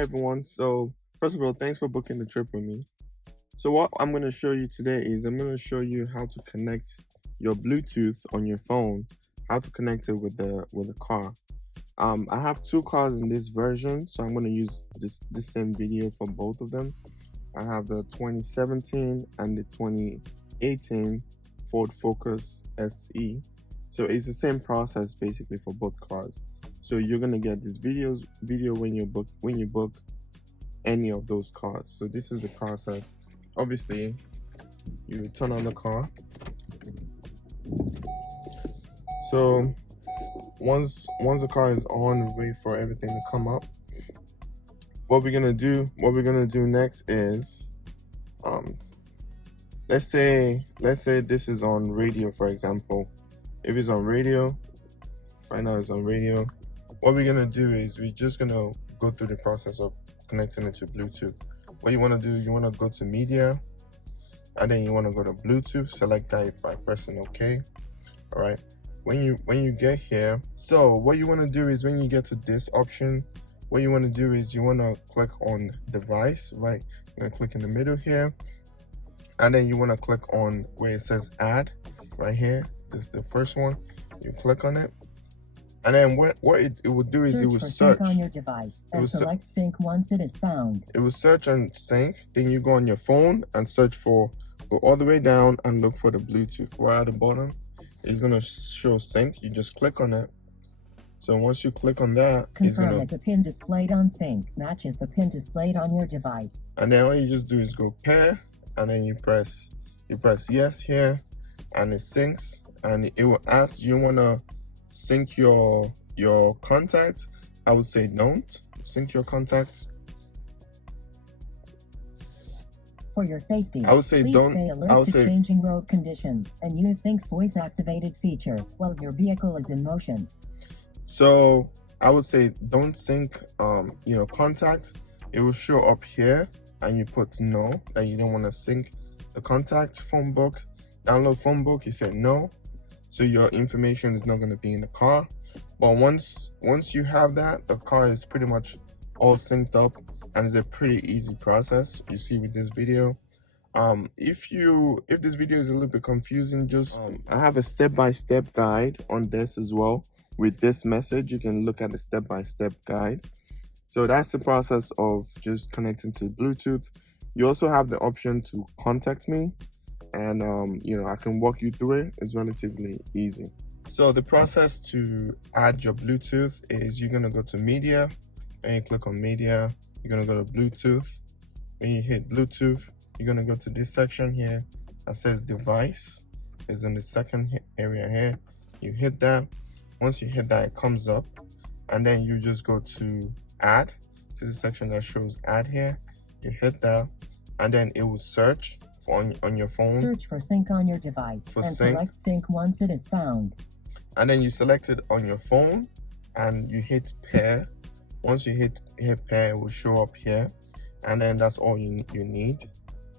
Hi everyone. So first of all, thanks for booking the trip with me. So what I'm going to show you today is I'm going to show you how to connect your Bluetooth on your phone, how to connect it with the car. I have two cars in this version, so I'm going to use this same video for both of them. I have the 2017 and the 2018 Ford Focus SE. So it's the same process basically for both cars. So you're gonna get this video when you book any of those cars. So this is the process. Obviously, you turn on the car. So once the car is on, we wait for everything to come up. What we're gonna do next is let's say this is on radio, for example. If it's on radio, right now it's on radio, what we're gonna do is we're just gonna go through the process of connecting it to Bluetooth. What you want to do, you want to go to media, and then you want to go to Bluetooth. Select that by pressing OK. All right. When you get here, so what you want to do is when you get to this option, what you want to do is you want to click on device. Right. You're gonna click in the middle here, and then you want to click on where it says add right here. This is the first one. You click on it, and then what it will do is it will search sync on your device and select sync once it is found. It will search on sync. Then you go on your phone and search for, go all the way down and look for the Bluetooth. Right at the bottom, it's gonna show sync. You just click on it. So once you click on that, confirm that the pin displayed on sync matches the pin displayed on your device. And then all you just do is go pair, and then you press yes here, and it syncs. And it will ask, you want to sync your contact. I would say don't sync your contact. For your safety, I would say please don't. Stay alert to changing road conditions and use Sync's voice activated features while your vehicle is in motion. So I would say don't sync contact. It will show up here, and you put no, that you don't want to sync the contact. Phone book, download phone book, you said no. So your information is not going to be in the car. But once you have that, the car is pretty much all synced up, and it's a pretty easy process. You see with this video. If this video is a little bit confusing, just I have a step-by-step guide on this as well. With this message, you can look at the step-by-step guide. So that's the process of just connecting to Bluetooth. You also have the option to contact me, and I can walk you through it. It's relatively easy. So the process to add your Bluetooth is you're gonna go to media, and you click on media. You're gonna go to Bluetooth. When you hit Bluetooth, you're gonna go to this section here that says device. Is in the second area here. You hit that. Once you hit that, it comes up, and then you just go to add. To the section that shows add here. You hit that, and then it will search on your phone. Search for sync on your device and select sync once it is found. And then you select it on your phone, and you hit pair. Once you hit pair, it will show up here, and then that's all you need.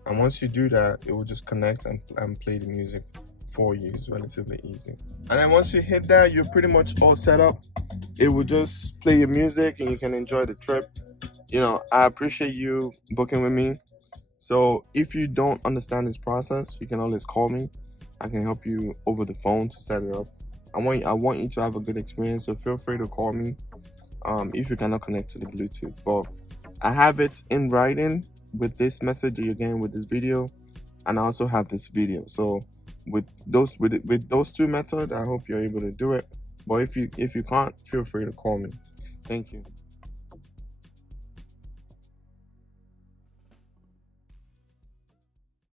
And once you do that, it will just connect and play the music for you. It's relatively easy. And then once you hit that, you're pretty much all set up. It will just play your music, and you can enjoy the trip. I appreciate you booking with me. So if you don't understand this process, you can always call me. I can help you over the phone to set it up. I want you to have a good experience, so feel free to call me if you cannot connect to the Bluetooth. But I have it in writing with this message that you're getting with this video, and I also have this video. So with those two methods, I hope you're able to do it. But if you can't, feel free to call me. Thank you.